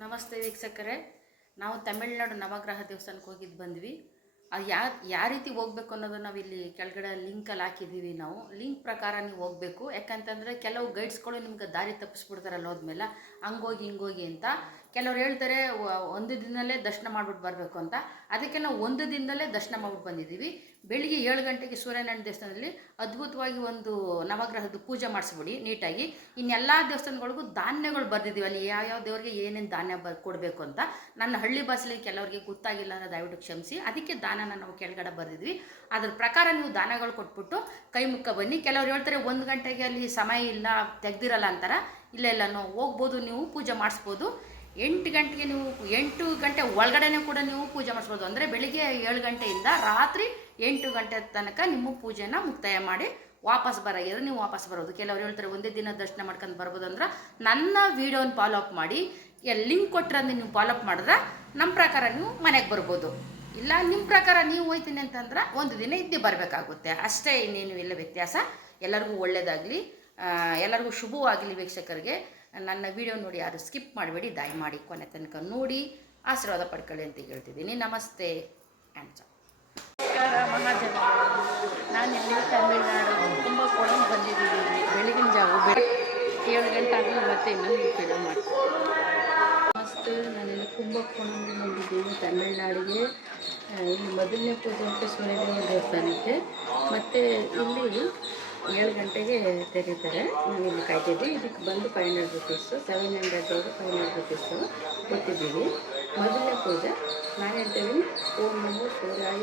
ನಮಸ್ತೆ ವೀಕ್ಷಕರೇ. ನಾವು ತಮಿಳ್ನಾಡು ನವಗ್ರಹ ದೇವಸ್ಥಾನಕ್ಕೆ ಹೋಗಿದ್ದು ಬಂದ್ವಿ. ಅದು ಯಾ ಯಾವ ರೀತಿ ಹೋಗ್ಬೇಕು ಅನ್ನೋದು ನಾವು ಇಲ್ಲಿ ಕೆಳಗಡೆ ಲಿಂಕಲ್ಲಿ ಹಾಕಿದ್ದೀವಿ ನಾವು. ಲಿಂಕ್ ಪ್ರಕಾರ ನೀವು ಹೋಗಬೇಕು. ಯಾಕಂತಂದರೆ ಕೆಲವು ಗೈಡ್ಸ್ಗಳು ನಿಮ್ಗೆ ದಾರಿ ತಪ್ಪಿಸ್ಬಿಡ್ತಾರಲ್ಲ ಹೋದ್ಮೇಲೆ, ಹಂಗೋಗಿ ಹಿಂಗೋಗಿ ಅಂತ. ಕೆಲವ್ರು ಹೇಳ್ತಾರೆ ಒಂದು ದಿನದಲ್ಲೇ ದರ್ಶನ ಮಾಡ್ಬಿಟ್ಟು ಬರಬೇಕು ಅಂತ. ಅದಕ್ಕೆ ನಾವು ಒಂದು ದಿನದಲ್ಲೇ ದರ್ಶನ ಮಾಡ್ಬಿಟ್ಟು ಬಂದಿದ್ದೀವಿ ಬೆಳಿಗ್ಗೆ ಏಳು ಗಂಟೆಗೆ ಸೂರ್ಯನಾರಾಯಣ ದೇವಸ್ಥಾನದಲ್ಲಿ ಅದ್ಭುತವಾಗಿ ಒಂದು ನವಗ್ರಹದ ಪೂಜೆ ಮಾಡಿಸ್ಬಿಡಿ ನೀಟಾಗಿ. ಇನ್ನೆಲ್ಲ ದೇವಸ್ಥಾನಗಳಿಗೂ ಧಾನ್ಯಗಳು ಬರೆದಿದ್ದೀವಿ. ಅಲ್ಲಿ ಯಾವ್ಯಾವ ದೇವರಿಗೆ ಏನೇನು ಧಾನ್ಯ ಬ ಕೊಡಬೇಕು ಅಂತ ನನ್ನ ಹಳ್ಳಿ ಭಾಷೆಲಿ ಕೆಲವರಿಗೆ ಗೊತ್ತಾಗಿಲ್ಲ ಅಂದರೆ ದಯವಿಟ್ಟು ಕ್ಷಮಿಸಿ. ಅದಕ್ಕೆ ದಾನನ ನಾವು ಕೆಳಗಡೆ ಬರೆದಿದ್ವಿ. ಅದ್ರ ಪ್ರಕಾರ ನೀವು ದಾನಗಳು ಕೊಟ್ಬಿಟ್ಟು ಕೈ ಮುಕ್ಕ ಬನ್ನಿ. ಕೆಲವ್ರು ಹೇಳ್ತಾರೆ ಒಂದು ಗಂಟೆಗೆ ಅಲ್ಲಿ ಸಮಯ ಇಲ್ಲ, ತೆಗ್ದಿರಲ್ಲ ಅಂತಾರೆ. ಇಲ್ಲ ಇಲ್ಲ, ನಾವು ಹೋಗ್ಬೋದು, ನೀವು ಪೂಜೆ ಮಾಡಿಸ್ಬೋದು. ಎಂಟು ಗಂಟೆಗೆ ನೀವು ಎಂಟು ಗಂಟೆ ಒಳಗಡೆನೇ ಕೂಡ ನೀವು ಪೂಜೆ ಮಾಡಿಸ್ಬೋದು. ಅಂದರೆ ಬೆಳಿಗ್ಗೆ ಏಳು ಗಂಟೆಯಿಂದ ರಾತ್ರಿ ಎಂಟು ಗಂಟೆ ತನಕ ನಿಮ್ಮ ಪೂಜೆನ ಮುಕ್ತಾಯ ಮಾಡಿ ವಾಪಸ್ ಬರಾಗಿದ್ರೆ ನೀವು ವಾಪಸ್ ಬರೋದು? ಕೆಲವರು ಹೇಳ್ತಾರೆ, ಒಂದೇ ದಿನ ದರ್ಶನ ಮಾಡ್ಕೊಂಡು ಬರ್ಬೋದು ಅಂದ್ರೆ ನನ್ನ ವೀಡಿಯೋನ ಫಾಲೋ ಅಪ್ ಮಾಡಿ ಲಿಂಕ್ ಕೊಟ್ಟರೆ ನೀವು ಫಾಲೋ ಅಪ್ ಮಾಡಿದ್ರೆ ನಮ್ಮ ಪ್ರಕಾರ ನೀವು ಮನೆಗೆ ಬರ್ಬೋದು. ಇಲ್ಲ ನಿಮ್ಮ ಪ್ರಕಾರ ನೀವು ಹೋಯ್ತೀನಿ ಅಂತಂದ್ರೆ ಒಂದು ದಿನ ಇದ್ದೇ ಬರಬೇಕಾಗುತ್ತೆ. ಅಷ್ಟೇ ಇನ್ನೇನು ಇಲ್ಲ ವ್ಯತ್ಯಾಸ. ಎಲ್ಲರಿಗೂ ಒಳ್ಳೆಯದಾಗಲಿ ಎಲ್ಲರಿಗೂ ಶುಭವಾಗಲಿ ವೀಕ್ಷಕರಿಗೆ. ನನ್ನ ವಿಡಿಯೋ ನೋಡಿ ಯಾರು ಸ್ಕಿಪ್ ಮಾಡಬೇಡಿ, ದಯಮಾಡಿ ಕೊನೆ ತನಕ ನೋಡಿ, ಆಶೀರ್ವಾದ ಪಡ್ಕೊಳ್ಳಿ ಅಂತ ಹೇಳ್ತಿದ್ದೀನಿ. ನಮಸ್ತೆ ಆ್ಯಂಡ್ ನಮಸ್ಕಾರ, ಮಹಾಜನ. ನಾನಿಲ್ಲಿ ತಮಿಳ್ನಾಡು ಕೊಡಂಗ್ ಬಂದಿದ್ದೀನಿ. ಬೆಳಗಿನ ಜಾವ ಬೆಳಗ್ಗೆ ಏಳು ಗಂಟೆ ಆಗಲಿ ಮತ್ತೆ ಇನ್ನೊಂದು ವಿಡಿಯೋ ಮಾಡ್ತೀನಿ. ನಮಸ್ತೆ, ನಾನಿಲ್ಲಿ ಕುಂಭಕೋಣ ಬಂದಿದ್ದೀನಿ ತಮಿಳ್ನಾಡಿಗೆ. ಇಲ್ಲಿ ಮೊದಲನೇ ಪೂಜೆ ಅಂತ ಸೂರ್ಯದೇವ ದೇವಸ್ಥಾನಕ್ಕೆ ಮತ್ತು ಇಲ್ಲಿ ಏಳು ಗಂಟೆಗೆ ತೆರೀತಾರೆ. ಇಲ್ಲಿ ಕಾಯ್ತಿದ್ವಿ ಇದಕ್ಕೆ ಬಂದು five hundred rupees seven hundred five hundred rupees ಕೊಟ್ಟಿದ್ದೀವಿ ಮೊದಲನೇ ಪೂಜೆ ನಾನು ಹೇಳ್ತೀನಿ ಓಂ ನಮೋ ಸೂರ್ಯಾಯ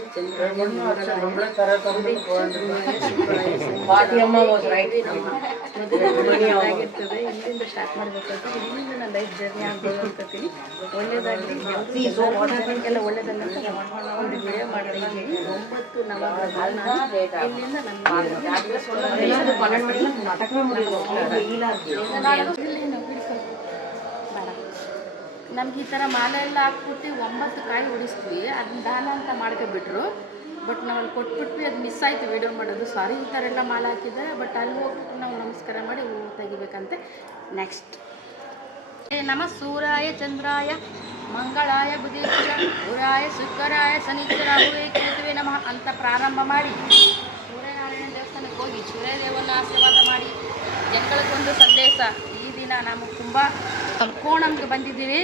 ಚಂದ್ರಾಗಿರ್ತದೆ ಇಲ್ಲಿಂದ ಸ್ಟಾರ್ಟ್ ಮಾಡ್ಬೇಕಂತ ಇಲ್ಲಿಂದ ನಾನು ಲೈಫ್ ಜರ್ನಿ ಆಗ್ಬೋದು ಅನ್ಕೋತೀನಿ ಒಳ್ಳೇದಾಗಲಿ ಎಲ್ಲ ಒಳ್ಳೇದಲ್ಲ ಒಂದು ವಿಡಿಯೋ ಮಾಡ್ತಾ ಇದ್ದೀನಿ ಒಂಬತ್ತು ನಾನು ಇಲ್ಲಿಂದ ನಮ್ಗೆ ಈ ಥರ ಮಾಲೆ ಎಲ್ಲ ಹಾಕ್ಬಿಟ್ಟು ಒಂಬತ್ತು ಕಾಯಿ ಹೊಡಿಸ್ತೀವಿ ಅದನ್ನ ದಾನ ಅಂತ ಮಾಡ್ಕೊಬಿಟ್ರು. ಬಟ್ ನಾವು ಅಲ್ಲಿ ಕೊಟ್ಬಿಟ್ವಿ, ಅದು ಮಿಸ್ ಆಯಿತು ವಿಡಿಯೋ ಮಾಡೋದು. ಸಾರಿ ಈ ಥರ ಎಲ್ಲ ಮಾಲೆ ಹಾಕಿದ್ದಾರೆ, ಬಟ್ ಅಲ್ಲಿ ಹೋಗ್ಬಿಟ್ಟು ನಾವು ನಮಸ್ಕಾರ ಮಾಡಿ ಹೂವು ತೆಗಿಬೇಕಂತೆ. ನೆಕ್ಸ್ಟ್ ನಮ ಸೂರಾಯ ಚಂದ್ರಾಯ, ಮಂಗಳಾಯ ಬುಧೇಶ್ವರ ಗುರಾಯ ಶುಕ್ರಾಯ ಶನಿಚರಾಹುವೆ ಕೇತುವೆ ನಮ್ಮ ಅಂತ ಪ್ರಾರಂಭ ಮಾಡಿ. ಸೂರ್ಯನಾರಾಯಣ ದೇವಸ್ಥಾನಕ್ಕೆ ಹೋಗಿ ಸೂರ್ಯದೇವನ ಆಶೀರ್ವಾದ ಮಾಡಿ. ಜನಗಳಿಗೊಂದು ಸಂದೇಶ. ನಾವು ತುಂಬ ಕೋಣಂಗೆ ಬಂದಿದ್ದೀವಿ.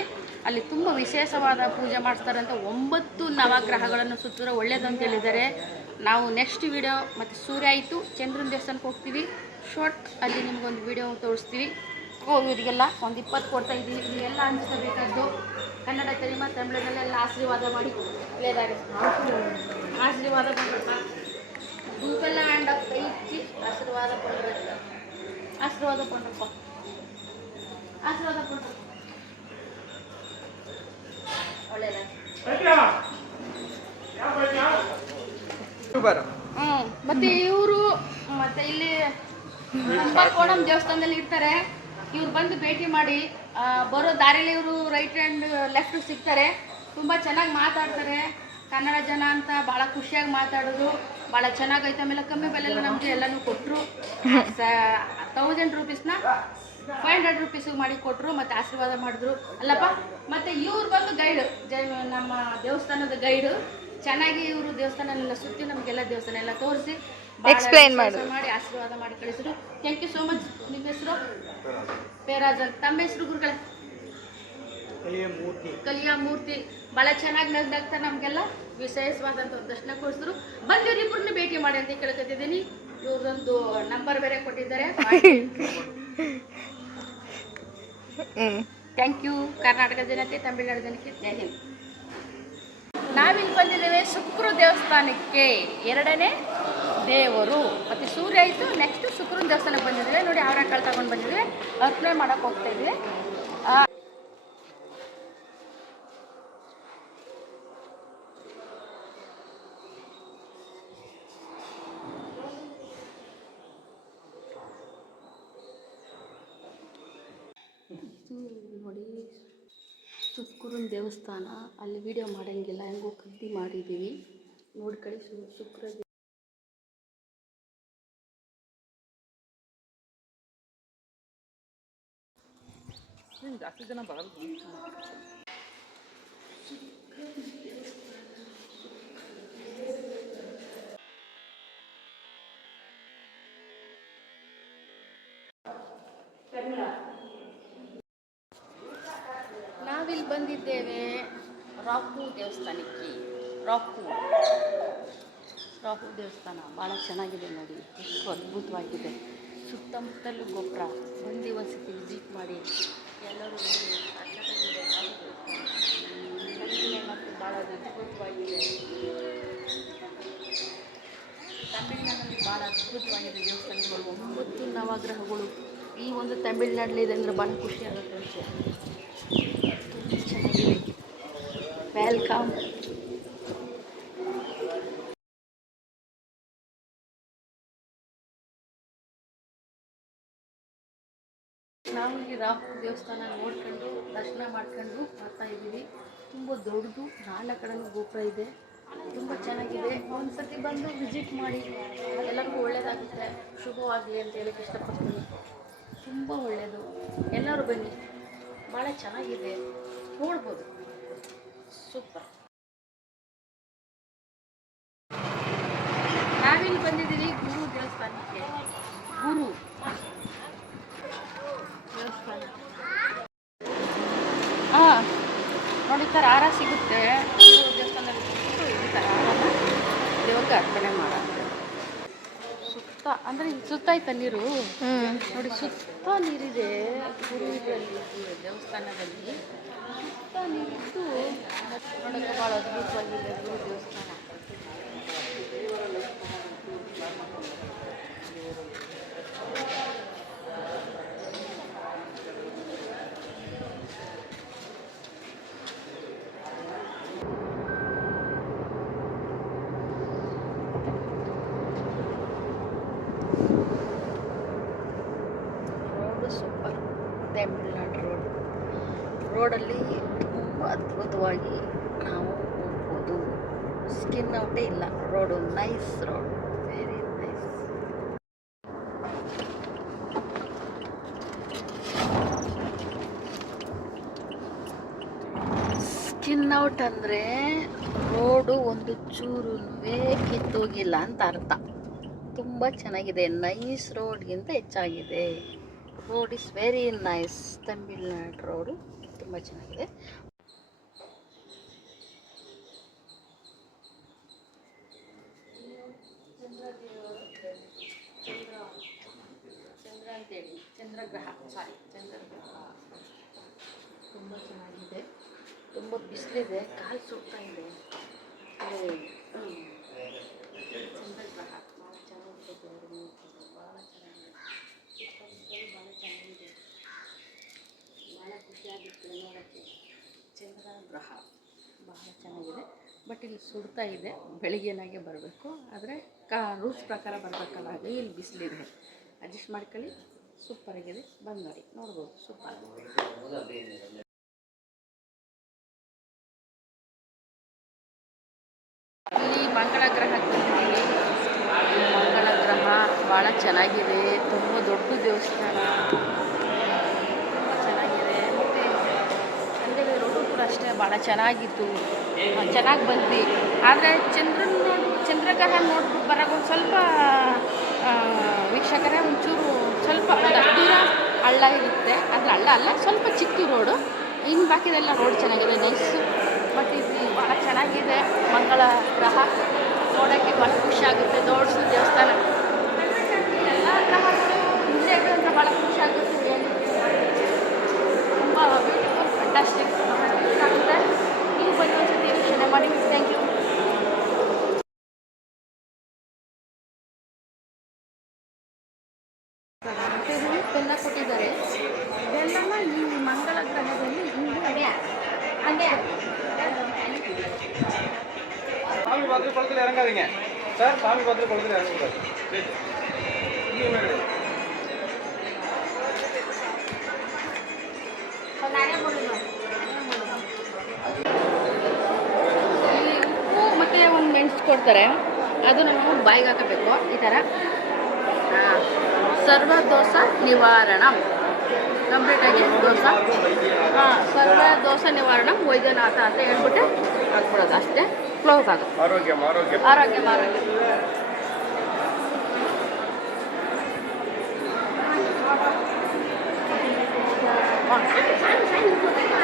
ಅಲ್ಲಿ ತುಂಬ ವಿಶೇಷವಾದ ಪೂಜೆ ಮಾಡಿಸ್ತಾರಂತೆ ಒಂಬತ್ತು ನವಗ್ರಹಗಳನ್ನು ಸುತ್ತಿರೋ ಒಳ್ಳೇದು ಹೇಳಿದ್ದಾರೆ. ನಾವು ನೆಕ್ಸ್ಟ್ ವಿಡಿಯೋ ಮತ್ತು ಸೂರ್ಯ ಆಯಿತು, ಚಂದ್ರನ ದೇವಸ್ಥಾನಕ್ಕೆ ಹೋಗ್ತೀವಿ. ಶಾರ್ಟ್ ಅಲ್ಲಿ ನಿಮಗೊಂದು ವಿಡಿಯೋ ತೋರಿಸ್ತೀವಿ. ಇವರಿಗೆಲ್ಲ ಒಂದು ಇಪ್ಪತ್ತು ಕೊಡ್ತಾ ಇದ್ದೀವಿ. ಇದೆಲ್ಲ ಅನಿಸ್ಕೋಬೇಕಾದ್ದು ಕನ್ನಡ ತೆರಿಮ ತಮಿಳಿನಲ್ಲೆಲ್ಲ ಆಶೀರ್ವಾದ ಮಾಡಿ. ಒಳ್ಳೆಯದಾಗಿ ಆಶೀರ್ವಾದ ಮಾಡಬೇಕು ಗುಂಪೆಲ್ಲ ಇಚ್ಚಿ ಆಶೀರ್ವಾದ ಕೊಡಬೇಕು. ಆಶೀರ್ವಾದ ಕೊಡ್ರಪ್ಪ ಆಶೀರ್ವಾದ ಮತ್ತೆ ಇವರು ಮತ್ತೆ ಇಲ್ಲಿ ಕೋಣಂ ದೇವಸ್ಥಾನದಲ್ಲಿ ಇರ್ತಾರೆ. ಇವ್ರು ಬಂದು ಭೇಟಿ ಮಾಡಿ ಬರೋ ದಾರಿಲಿ ಇವರು ರೈಟ್ ಹ್ಯಾಂಡ್ ಲೆಫ್ಟ್ ಸಿಗ್ತಾರೆ. ತುಂಬ ಚೆನ್ನಾಗಿ ಮಾತಾಡ್ತಾರೆ. ಕನ್ನಡ ಜನ ಅಂತ ಭಾಳ ಖುಷಿಯಾಗಿ ಮಾತಾಡೋದು. ಭಾಳ ಚೆನ್ನಾಗೈತೆ ಆಮೇಲೆ ಕಮ್ಮಿ ಬೆಲೆ ನಮಗೆ ಎಲ್ಲನೂ ಕೊಟ್ಟರು ತೌಸಂಡ್ ರುಪೀಸ್ನ ಫೈವ್ ಹಂಡ್ರೆಡ್ ರುಪೀಸಿಗೆ ಮಾಡಿ ಕೊಟ್ಟರು ಮತ್ತು ಆಶೀರ್ವಾದ ಮಾಡಿದ್ರು. ಅಲ್ಲಪ್ಪ ಮತ್ತು ಇವ್ರು ಬಂದು ಗೈಡ್ ಜೈ ನಮ್ಮ ದೇವಸ್ಥಾನದ ಗೈಡ್ ಚೆನ್ನಾಗಿ ಇವರು ದೇವಸ್ಥಾನ ಎಲ್ಲ ಸುತ್ತಿ ನಮಗೆಲ್ಲ ದೇವಸ್ಥಾನ ಎಲ್ಲ ತೋರಿಸಿ ಎಕ್ಸ್ಪ್ಲೈನ್ ಮಾಡಿ. ಮಾಡಿ ಆಶೀರ್ವಾದ ಮಾಡಿ ಕಳಿಸಿದ್ರು. ಥ್ಯಾಂಕ್ ಯು ಸೋ ಮಚ್ ನಿಮ್ಮ ಹೆಸರು? ಪೇರಾಜ್ ಅಂತ. ತಮ್ಮ ಹೆಸರು ಗುರುಗಳೇ? ಕಲಿಯ ಮೂರ್ತಿ ಬಹಳ ಚೆನ್ನಾಗಿ ನಗ್ದಾಗ್ತಾ ನಮಗೆಲ್ಲ ವಿಶೇಷವಾದಂತ ಒಂದು ದರ್ಶನ ಕೊಡಿಸಿದ್ರು. ಬಂದು ಇವ್ರಿಬ್ರನ್ನ ಭೇಟಿ ಮಾಡಿ ಅಂತ ಕೇಳ್ಕೊತಿದ್ದೀನಿ. ಇವ್ರದೊಂದು ನಂಬರ್ ಬೇರೆ ಕೊಟ್ಟಿದ್ದಾರೆ. ಥ್ಯಾಂಕ್ ಯು ಕರ್ನಾಟಕ ಜನತೆ, ತಮಿಳುನಾಡು ಜನಕ್ಕೆ ಜೈ ಹಿಂದ್. ನಾವಿಲ್ಲಿ ಬಂದಿದ್ದೇವೆ ಶುಕ್ರ ದೇವಸ್ಥಾನಕ್ಕೆ. ಎರಡನೇ ದೇವರು. ಮತ್ತು ಸೂರ್ಯ ಆಯಿತು ನೆಕ್ಸ್ಟ್ ಶುಕ್ರನ ದೇವಸ್ಥಾನಕ್ಕೆ ಬಂದಿದ್ದೇವೆ. ನೋಡಿ, ಅವರ ಕಾಳು ತಗೊಂಡು ಬಂದಿದ್ದೇವೆ. ಅರ್ಪಣೆ ಮಾಡೋಕ್ಕೆ ಹೋಗ್ತಾ ಇದ್ವಿ ದೇವಸ್ಥಾನ ಅಲ್ಲಿ ವಿಡಿಯೋ ಮಾಡೋಂಗಿಲ್ಲ ಹೆಂಗೋ ಕದ್ದಿ ಮಾಡಿದ್ದೀವಿ ನೋಡಿ ಕಳಿಸು ಶುಕ್ರ ಜಾಸ್ತಿ ಜನ ಬರಲ್ಲ ಬಂದಿದ್ದೇವೆ ರಾಹು ದೇವಸ್ಥಾನಕ್ಕೆ. ರಾಹು. ರಾಹು ದೇವಸ್ಥಾನ ಭಾಳ ಚೆನ್ನಾಗಿದೆ ನೋಡಿ. ಎಷ್ಟು ಅದ್ಭುತವಾಗಿದೆ. ಸುತ್ತಮುತ್ತಲೂ ಗೊಬ್ಬರ ಬಂದು ಒಂದ್ಸತಿ ವಿಸಿಟ್ ಮಾಡಿ. ಎಲ್ಲರೂ ಮತ್ತು ಭಾಳ ಅದ್ಭುತವಾಗಿದೆ. ತಮಿಳ್ನಾಡಲ್ಲಿ ಭಾಳ ಅದ್ಭುತವಾಗಿದೆ ದೇವಸ್ಥಾನಗಳು. ಒಂಬತ್ತು ನವಗ್ರಹಗಳು. ಈ ಒಂದು ತಮಿಳುನಾಡಲ್ಲಿದೆ ಅಂದರೆ ಭಾಳ ಖುಷಿ ಆಗುತ್ತೆ ಅಷ್ಟೇ ತುಂಬ ಚೆನ್ನಾಗಿದೆ ವೆಲ್ಕಮ್ ಇಲ್ಲಿ ರಾಹು ದೇವಸ್ಥಾನ ನೋಡ್ಕೊಂಡು ದರ್ಶನ ಮಾಡ್ಕೊಂಡು ಬರ್ತಾ ಇದ್ದೀವಿ. ತುಂಬ ದೊಡ್ಡದು ನಾಲ್ಕು ಗೋಪುರ ಇದೆ. ತುಂಬ ಚೆನ್ನಾಗಿದೆ. ಒಂದು ಸರ್ತಿ ಬಂದು ವಿಸಿಟ್ ಮಾಡಿ, ಎಲ್ಲರಿಗೂ ಒಳ್ಳೆಯದಾಗುತ್ತೆ ಶುಭವಾಗಲಿ ಅಂತ ಹೇಳಕ್ಕೆ ಇಷ್ಟಪಡ್ತೀನಿ. ತುಂಬ ಒಳ್ಳೆಯದು ಎಲ್ಲರೂ ಬನ್ನಿ. ಭಾಳ ಚೆನ್ನಾಗಿದೆ. ನೋಡ್ಬೋದು. ಸೂಪರ್ ನಾವಿಲ್ಲಿ ಬಂದಿದ್ದೀವಿ ಗುರು ದೇವಸ್ಥಾನಕ್ಕೆ ಗುರು ದೇವಸ್ಥಾನ ಹಾಂ ನೋಡಿ ಈ ಥರ ಹಾರ ಸಿಗುತ್ತೆ ಗುರು ದೇವಸ್ಥಾನದಲ್ಲಿ ಕೊಟ್ಬಿಟ್ಟು ಈ ಥರ ಹಾರನ ಅರ್ಪಣೆ ಮಾಡೋದು ಸುತ್ತ, ಅಂದರೆ ಸುತ್ತ ಐತ ನೀರು? ನೋಡಿ, ಸುತ್ತ ನೀರಿದೆ. ದೇವಸ್ಥಾನದಲ್ಲಿ. ಸುತ್ತ ನೀರಿದ್ದು ನೋಡಕ್ಕೆ ಭಾಳ ಅದ್ಭುತವಾಗಿದೆ ದೇವಸ್ಥಾನ ರೋಡು ಸೂಪರ್ ತಮಿಳ್ನಾಡು ರೋಡ್. ರೋಡಲ್ಲಿ ತುಂಬ ಅದ್ಭುತವಾಗಿ ನಾವು ಹೋಗ್ಬೋದು. ಸ್ಕಿನ್ ಔಟೇ ಇಲ್ಲ. Road nice road. Very nice skin out ಅಂದರೆ ರೋಡು ಒಂದು ಚೂರು ಕಿತ್ತೋಗಿಲ್ಲ ಅಂತ ಅರ್ಥ. ತುಂಬ ಚೆನ್ನಾಗಿದೆ. ನೈಸ್ ರೋಡ್ಗಿಂತ ಹೆಚ್ಚಾಗಿದೆ. Road is very nice Tamil Nadu road ತುಂಬ ಚೆನ್ನಾಗಿದೆ. ಚಂದ್ರ ಚಂದ್ರಗ್ರಹ ಸಾರಿ ಚಂದ್ರಗ್ರಹ. ತುಂಬ ಚೆನ್ನಾಗಿದೆ. ತುಂಬ ಬಿಸಿಲಿದೆ, ಕಾಲು ಸುಡ್ತಾ ಇದೆ ಅದು, ಹ್ಮ್. ಚಂದ್ರಗ್ರಹ ಭಾಳ ಚೆನ್ನಾಗಿದೆ ದೇವರು ನೋಡ್ಬೋದು ಭಾಳ ಚೆನ್ನಾಗಿದೆ ಸುತ್ತಮುತ್ತಲು ಭಾಳ ಚೆನ್ನಾಗಿದೆ ಭಾಳ ಖುಷಿಯಾಗುತ್ತೆ ನೋಡೋಕ್ಕೆ ಚಂದ್ರಗ್ರಹ ಭಾಳ ಚೆನ್ನಾಗಿದೆ ಬಟ್ ಇಲ್ಲಿ ಸುಡ್ತಾ ಇದೆ ಬೆಳಿಗ್ಗೆನಾಗೆ ಬರಬೇಕು. ಆದರೆ ಕಾ, ರೂಲ್ಸ್ ಪ್ರಕಾರ ಬರಬೇಕಲ್ಲ ಹಾಗೆ ಇಲ್ಲಿ ಬಿಸಿಲಿದೆ. ಅಡ್ಜಸ್ಟ್ ಮಾಡ್ಕೊಳ್ಳಿ ಸೂಪರಾಗಿದೆ ಬಂದು ನೋಡಿ, ನೋಡ್ಬೋದು ಸೂಪರ್ ಇಲ್ಲಿ ಮಂಗಳ ಬಂದಿದ್ದೀವಿ ಮಂಗಳ ಗ್ರಹ, ಭಾಳ ಚೆನ್ನಾಗಿದೆ. ತುಂಬ ದೊಡ್ಡ ದೇವಸ್ಥಾನ ತುಂಬ ಚೆನ್ನಾಗಿದೆ ಮತ್ತು ಸಂಜೆ ರೋಡು ಕೂಡ ಅಷ್ಟೇ ಭಾಳ ಚೆನ್ನಾಗಿತ್ತು. ಚೆನ್ನಾಗಿ ಬಂದ್ವಿ. ಆದರೆ ಚಂದ್ರನ ನೋಡಿ, ಚಂದ್ರಗ್ರಹ ನೋಡ್ಬಿಟ್ಟು ಬರೋಕೆ ಒಂದು ಸ್ವಲ್ಪ ವೀಕ್ಷಕರೇ ಒಂಚೂರು ಸ್ವಲ್ಪ ದೂರ ಹಳ್ಳ ಇರುತ್ತೆ. ಅಂದರೆ ಹಳ್ಳ ಅಲ್ಲ, ಸ್ವಲ್ಪ ಚಿಕ್ಕ ರೋಡು. ಇನ್ನು ಬಾಕಿದೆಲ್ಲ ರೋಡ್ ಚೆನ್ನಾಗಿದೆ, ನೈಸು. ಬಟ್ ಇದು ಭಾಳ ಚೆನ್ನಾಗಿದೆ. ಮಂಗಳ ಗ್ರಹ. ನೋಡೋಕ್ಕೆ ಭಾಳ ಖುಷಿಯಾಗುತ್ತೆ ದೊಡ್ಡ ದೇವಸ್ಥಾನ. ಎಲ್ಲ ಗ್ರಹಗಳು ಹಿಂದೆ ಅಂದರೆ ಭಾಳ ಖುಷಿಯಾಗುತ್ತೆ ತುಂಬ ಬ್ಯೂಟಿಫುಲ್ ಫ್ಯಾಂಟಾಸ್ಟಿಕ್ ಮಾತ್ರ ಕೊಡಿದ್ರೆ ಆಗ್ಬೋದಾಗಿ ಮತ್ತೆ ಒಂದು ಮೆಣಸು ಕೊಡ್ತಾರೆ. ಅದು ನಾವು ಬಾಯಿಗೆ ಹಾಕಬೇಕು. ಈ ಥರ ಸರ್ವ ದೋಸೆ ನಿವಾರಣ. ಕಂಪ್ಲೀಟಾಗಿ ದೋಸೆ. ಹಾಂ ಸರ್ವ ದೋಸೆ ನಿವಾರಣ ವೈದ್ಯನಾಥ ಅಂತ ಹೇಳ್ಬಿಟ್ಟು ಹಾಕ್ಬಿಡೋದು ಅಷ್ಟೇ. ಕ್ಲೋಸ್ ಆಗುತ್ತೆ. ಆರೋಗ್ಯ. ಆರೋಗ್ಯ ಆರೋಗ್ಯ. 啥你啥你啥你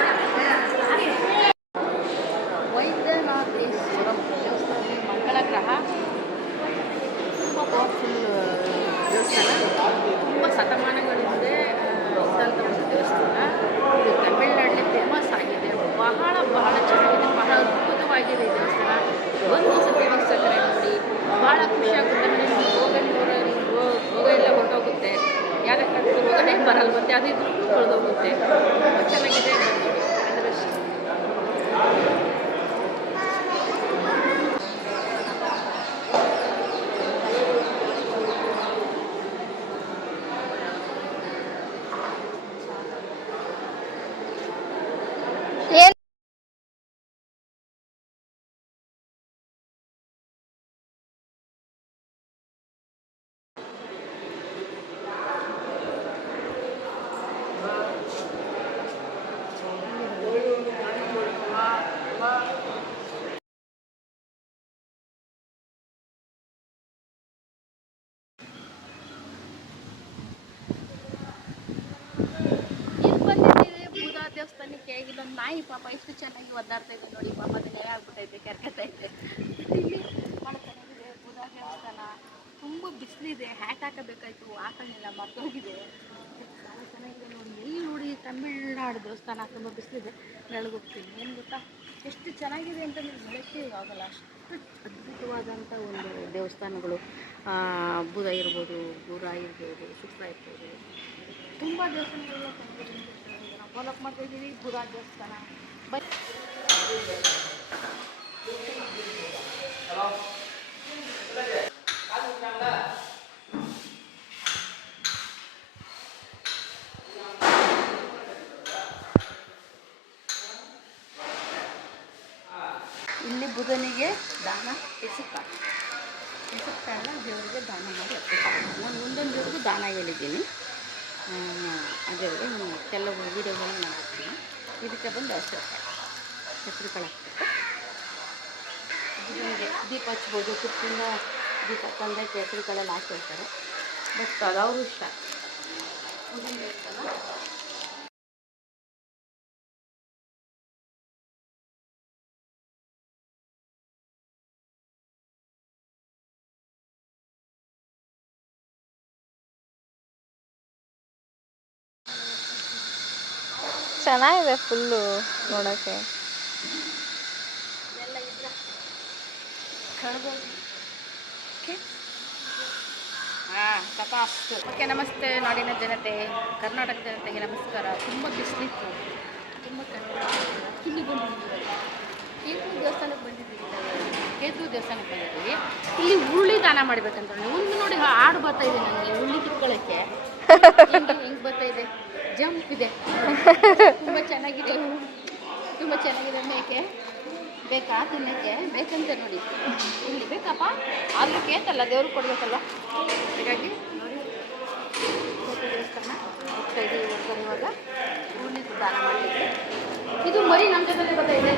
ದೇವಸ್ಥಾನಕ್ಕೆ ಇಲ್ಲೊಂದು ನಾಯಿ ಪಾಪ ಎಷ್ಟು ಚೆನ್ನಾಗಿ ಒದ್ದಾಡ್ತಾ ಇದೆ ನೋಡಿ ಪಾಪ ಅದು ನೆರೆ ಆಗ್ಬಿಟ್ಟೈತೆ ಕೆರ್ಕತೈತೆ. ಇಲ್ಲಿ ಚೆನ್ನಾಗಿದೆ ಬುಧ ದೇವಸ್ಥಾನ ತುಂಬ ಬಿಸಿಲಿದೆ ಹ್ಯಾಟ್ ಹಾಕಬೇಕಾಯ್ತು, ಹಾಕಲಿಲ್ಲ, ಮರ್ತೋಗಿದೆ. ಚೆನ್ನಾಗಿದೆ ನೋಡಿ. ಎಲ್ಲಿ ನೋಡಿ ತಮಿಳ್ನಾಡು ದೇವಸ್ಥಾನ, ತುಂಬ ಬಿಸಿಲಿದೆ. ಹೋಗ್ತೀನಿ ಏನು ಗೊತ್ತಾ? ಎಷ್ಟು ಚೆನ್ನಾಗಿದೆ ಅಂತ ನೀವು ಹೇಳಕ್ಕೆ ಆಗಲ್ಲ. ಅಷ್ಟು ಅದ್ಭುತವಾದಂಥ ಒಂದು ದೇವಸ್ಥಾನಗಳು. ಬುಧ ಇರ್ಬೋದು ಗುರ ಇರ್ಬೋದು ಶುಕ್ರ ಇರ್ಬೋದು. ತುಂಬ ದೇವಸ್ಥಾನಗಳು ನಾವು ಫಾಲೋಅಪ್ ಮಾಡ್ತಾ ಇದ್ದೀವಿ ಬುಧ ದೇವಸ್ಥಾನ. ಬಟ್ ಇಲ್ಲಿ ಬುಧನಿಗೆ ದಾನ ಹೆಸರುಕಾಳು ಹೆಸರುಕಾಳನ್ನ ದೇವರಿಗೆ ದಾನ ಮಾಡಿ ಒಂದು ಮುಂದೊಂದು ದೇವ್ರಿಗೂ ದಾನ ಹೇಳಿದ್ದೀನಿ. ನಾನು ಕೆಲವು ವೀಡಿಯೋಗಳನ್ನು ನಾನು ಇದಕ್ಕೆ ಬಂದು ಹೆಸರು ಹೆಸರು ಕಾಳು ಹಾಕ್ಬೇಕು ದೀಪ ಹಚ್ಬೋದು ಸುತ್ತಿಂದ ದೀಪ ತಂದೆ ಹೆಸರು ಕಾಳೆಲ್ಲ ಹಾಕಿರ್ತಾರೆ ಬಟ್ ಅದು ಅವ್ರ ಇಷ್ಟ. ಚೆನ್ನಾಗಿದೆ ಫುಲ್ಲು ನೋಡೋಕ್ಕೆ. ಓಕೆ, ನಮಸ್ತೆ ನಾಡಿನ ಜನತೆ ಕರ್ನಾಟಕ ಜನತೆಗೆ ನಮಸ್ಕಾರ. ತುಂಬ ಬಿಸಿಲಿತ್ತು. ತುಂಬ ಕೇತು ದೇವಸ್ಥಾನಕ್ಕೆ ಬಂದಿದ್ದೀವಿ ಕೇತು ದೇವಸ್ಥಾನಕ್ಕೆ ಬಂದಿದ್ದೀವಿ. ಇಲ್ಲಿ ಉರುಳಿ ದಾನ ಮಾಡ್ಬೇಕಂತ ಒಂದು ನೋಡಿ ಹಾಡು ಬರ್ತಾ ಇದೆ ನನಗೆ ಉರುಳಿ ಕಿತ್ಕೊಳ್ಳೋಕ್ಕೆ ಹೆಂಗೆ ಬರ್ತಾ ಇದೆ. ಜಂಪ್ ಇದೆ. ತುಂಬ ಚೆನ್ನಾಗಿದೆ. ತುಂಬ ಚೆನ್ನಾಗಿದೆ ಮೇಕೆ. ಬೇಕಾ ತಿನ್ನಕ್ಕೆ? ಬೇಕಂತ ನೋಡಿ. ಇಲ್ಲಿ ಬೇಕಪ್ಪ? ಆದ್ರೂ ಕೇತಲ್ಲ ದೇವ್ರಿಗೆ ಕೊಡ್ಬೇಕಲ್ವ? ಹಾಗಾಗಿ ನೋಡಿ. ದೇವಸ್ಥಾನ ಹೋಗ್ತಾ ಇದ್ದೀವಿ ಹೋಗ್ತಾರೆ ಇವಾಗ. ಉರುಳಿದು ದಾನ ಮಾಡಿದ್ವಿ ಇದು ಮರಿ ನಮ್ಮ ಜೊತೆ ಬರ್ತಾ ಇದೆ.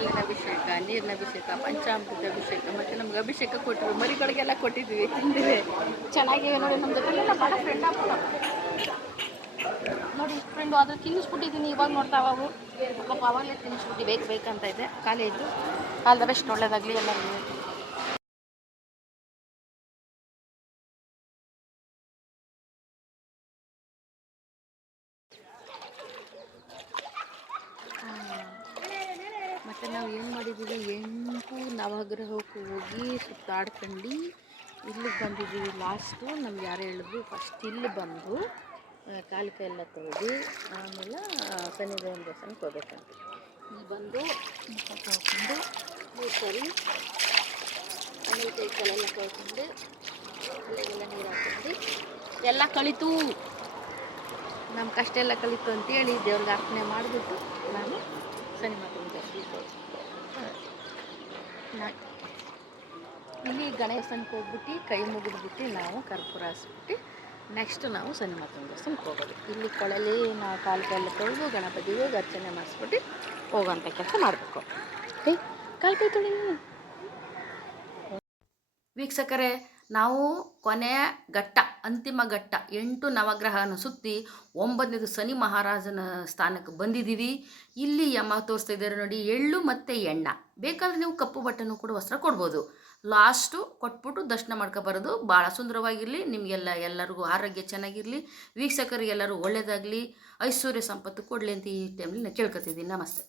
ಹಾಲಿನ ಅಭಿಷೇಕ, ನೀರಿನ ಅಭಿಷೇಕ, ಪಂಚಾಮೃತ ಅಭಿಷೇಕ ಮತ್ತು ನಮ್ಗೆ ಅಭಿಷೇಕ ಕೊಟ್ಟರು ಮರಿಗಳಿಗೆಲ್ಲ ಕೊಟ್ಟಿದ್ವಿ ತಿಂದಿವಿ ಚೆನ್ನಾಗಿವೆ ನೋಡಿ ನಮ್ಮ ಜೊತೆಲೆಲ್ಲ ಭಾಳ ಫ್ರೆಂಡ್ ಆಗ್ಬಿಟ್ಟು ನೋಡಿ ಫ್ರೆಂಡು ಅದ್ರ ತಿನ್ನಿಸ್ಬಿಟ್ಟಿದ್ದೀನಿ. ಇವಾಗ ನೋಡ್ತಾ ಅವಾಗ ಪಾಪ ಅವಾಗಲೇ ತಿನ್ನಿಸ್ಬಿಟ್ಟು ಬೇಕು ಬೇಕಂತ ಇದೆ. ಕಾಲೇಜು ಆಲ್ ಬೆಸ್ಟ್ ಒಳ್ಳೇದಾಗಲಿ ಎಲ್ಲರಿಗೂ ಮತ್ತು ನಾವು ಏನು ಮಾಡಿದ್ದೀವಿ ಎಂಟು ನವಗ್ರಹಕ್ಕೂ ಹೋಗಿ ಸುತ್ತಾಡ್ಕೊಂಡು ಇಲ್ಲಿಗೆ ಬಂದಿದ್ದೀವಿ ಲಾಸ್ಟು ನಮ್ಗೆ ಯಾರು ಹೇಳಿದ್ರು ಫಸ್ಟ್ ಇಲ್ಲಿ ಬಂದು ಕಾಲು ಕೈಯೆಲ್ಲ ತೊಳೆದು, ಆಮೇಲೆ ಶನಿದೇವನ ದೇವಸ್ಥಾನಕ್ಕೆ ಹೋಗ್ಬೇಕಂತ ಇಲ್ಲಿ ಬಂದು, ಮುಖ ತೊಳ್ಕೊಂಡು ಮೂರು ಸರಿ ಆಮೇಲೆ ಕೈ ಕಾಲೆಲ್ಲ ತೊಳ್ಕೊಂಡು ಅಲ್ಲಿಗೆಲ್ಲ ನೀರು ಹಾಕೊಂಡು ಎಲ್ಲ ಕಳಿತು. ನಮ್ಮ ಕಷ್ಟ ಎಲ್ಲ ಕಲಿತು ಅಂತೇಳಿ ದೇವ್ರಿಗೆ ಅರ್ಪಣೆ ಮಾಡಿಬಿಟ್ಟು ನಾನು ಶನಿ ಮಾತಿನ ಜಾಸ್ತಿ ಇಲ್ಲಿ ಗಣೇಶನಿಗೆ ಹೋಗ್ಬಿಟ್ಟು ಕೈ ಮುಗಿದ್ಬಿಟ್ಟು ನಾವು ಕರ್ಪೂರ ಹಾಸ್ಬಿಟ್ಟು ನೆಕ್ಸ್ಟ್ ನಾವು ಶನಿ ಮಾತನ ದೇವಸ್ಥಾನಕ್ಕೆ ಹೋಗೋದು. ಇಲ್ಲಿ ಕೊಳಲಿ, ನಾವು ಕಾಲು ಕೈಲಿ ತೊಳೆದು ಗಣಪತಿಗೆ ಅರ್ಚನೆ ಮಾಡಿಸ್ಬಿಟ್ಟು ಹೋಗೋಂಥ ಕೆಲಸ ಮಾಡಬೇಕು. ಕೈ ಕಾಲು ಕೈ ತೊಳಿ. ವೀಕ್ಷಕರೇ, ನಾವು ಕೊನೆಯ ಘಟ್ಟ, ಅಂತಿಮ ಘಟ್ಟ, ಎಂಟು ನವಗ್ರಹನ ಸುತ್ತಿ ಒಂಬತ್ತನೇದು ಶನಿ ಮಹಾರಾಜನ ಸ್ಥಾನಕ್ಕೆ ಬಂದಿದ್ದೀವಿ. ಇಲ್ಲಿ ಯಮ ತೋರಿಸ್ತಾ ಇದ್ದಾರೆ ನೋಡಿ, ಎಳ್ಳು ಮತ್ತು ಎಣ್ಣ. ಬೇಕಾದರೆ ನೀವು ಕಪ್ಪು ಬಟ್ಟೆನೂ ಕೂಡ ವಸ್ತ್ರ ಕೊಡ್ಬೋದು. ಲಾಸ್ಟು ಕೊಟ್ಬಿಟ್ಟು ದರ್ಶನ ಮಾಡ್ಕೊಬರೋದು ಭಾಳ ಸುಂದರವಾಗಿರಲಿ, ನಿಮಗೆಲ್ಲ ಎಲ್ಲರಿಗೂ ಆರೋಗ್ಯ ಚೆನ್ನಾಗಿರಲಿ ವೀಕ್ಷಕರಿಗೆಲ್ಲರೂ ಒಳ್ಳೆಯದಾಗಲಿ ಐಶ್ವರ್ಯ ಸಂಪತ್ತು ಕೊಡಲಿ ಅಂತ ಈ ಟೈಮಲ್ಲಿ ನಾನು ಕೇಳ್ಕೊತಿದ್ದೀನಿ. ನಮಸ್ತೆ.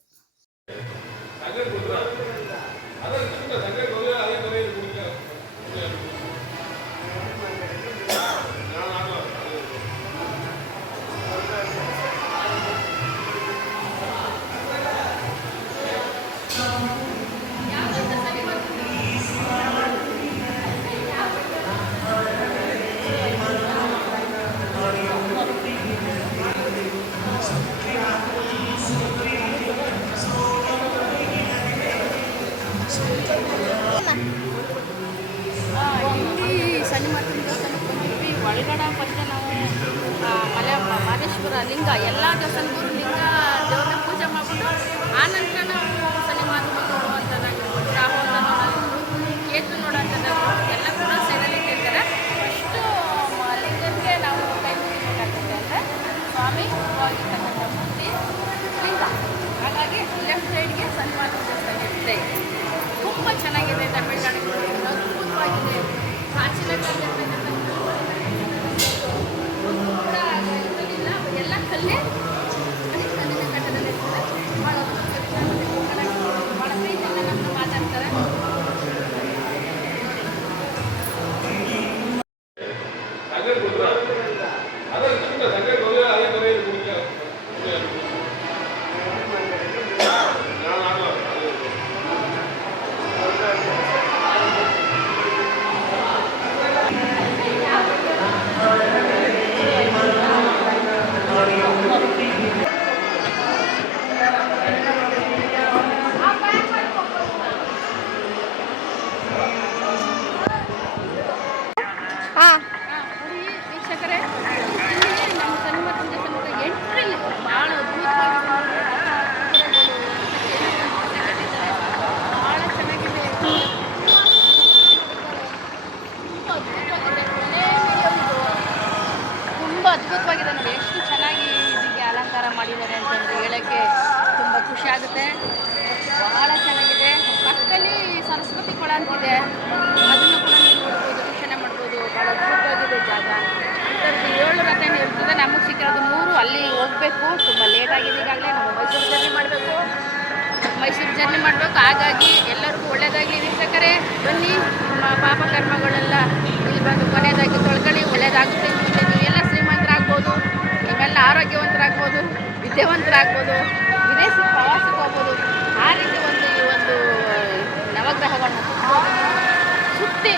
ಮಲೆ ಮಾದೇಶ್ವರ ಲಿಂಗ, ಎಲ್ಲ ದೇವಸ್ಥಾನಕ್ಕೂ ಲಿಂಗ, ದೇವ್ರನ್ನ ಪೂಜೆ ಮಾಡಿಬಿಟ್ಟು ನಂತರ ನಾವು ಶನಿ ಮಾತು ನೋಡುವಂಥದ್ದಾಗಿರ್ಬೋದು ರಾಹುಲ್ ನೋಡೋದು ಕೇತು ನೋಡೋಂಥದ್ದಾಗಿರ್ಬೋದು ಎಲ್ಲ ಕೂಡ ಸೈಡಲ್ಲಿ ಕೇಳ್ತಾರೆ. ಫಸ್ಟು ಲಿಂಗಕ್ಕೆ ನಾವು ಕೈ ಅಂದರೆ ಸ್ವಾಮಿ ಹೋಗಿರ್ತಕ್ಕಂಥ ಮೂರ್ತಿ ಲಿಂಗ. ಹಾಗಾಗಿ ಲೆಫ್ಟ್ ಸೈಡ್ಗೆ ಶನಿ ಮಾತು ದೇವಸ್ಥಾನ ತುಂಬ ಚೆನ್ನಾಗಿದೆ ತಮಿಳ್ನಾಡಿಗೆ ಅದ್ಭುತವಾಗಿದೆ. ಪ್ರಾಚೀನ ಕಾಲದಿಂದ ಎಲ್ಲ ಹೋಗಬೇಕು ತುಂಬ ಲೇಟ್ ಆಗಿದೆ ಈಗಾಗಲೇ ನಾವು ಮೈಸೂರು ಜರ್ನಿ ಮಾಡಬೇಕು. ಮೈಸೂರು ಜರ್ನಿ ಮಾಡಬೇಕು, ಹಾಗಾಗಿ ಎಲ್ಲರಿಗೂ ಒಳ್ಳೆಯದಾಗಲಿ ವೀಕ್ಷಕರೇ. ಬನ್ನಿ, ನಮ್ಮ ಪಾಪ ಕರ್ಮಗಳೆಲ್ಲ ಇಲ್ಲಿ ಬಂದು ಕೊನೆಯದಾಗಿ ತೊಳ್ಕೊಳ್ಳಿ ಒಳ್ಳೆಯದಾಗುತ್ತೆ ಮುಂದೆ ನೀವೆಲ್ಲ ಶ್ರೀಮಂತರಾಗ್ಬೋದು ನೀವೆಲ್ಲ ಆರೋಗ್ಯವಂತರಾಗ್ಬೋದು, ವಿದ್ಯಾವಂತರಾಗ್ಬೋದು ವಿದೇಶಿ ಪ್ರವಾಸಕ್ಕೆ ಹೋಗ್ಬೋದು. ಆ ರೀತಿ ಒಂದು ಈ ಒಂದು ನವಗ್ರಹಗಳನ್ನ ಸುತ್ತಿ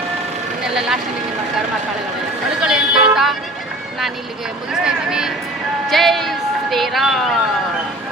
ಇನ್ನೆಲ್ಲ ಲಾಸ್ಟಲ್ಲಿ ನಿಮ್ಮ ಕರ್ಮ ಕಾಲಗಳೆಲ್ಲ ತೊಳ್ಕೊಳ್ಳಿ ಅಂತ ಹೇಳ್ತಾ ನಾನು ಇಲ್ಲಿಗೆ ಮುಗಿಸ್ತಾ ಇದ್ದೀನಿ. ಜೈ Sri Ram.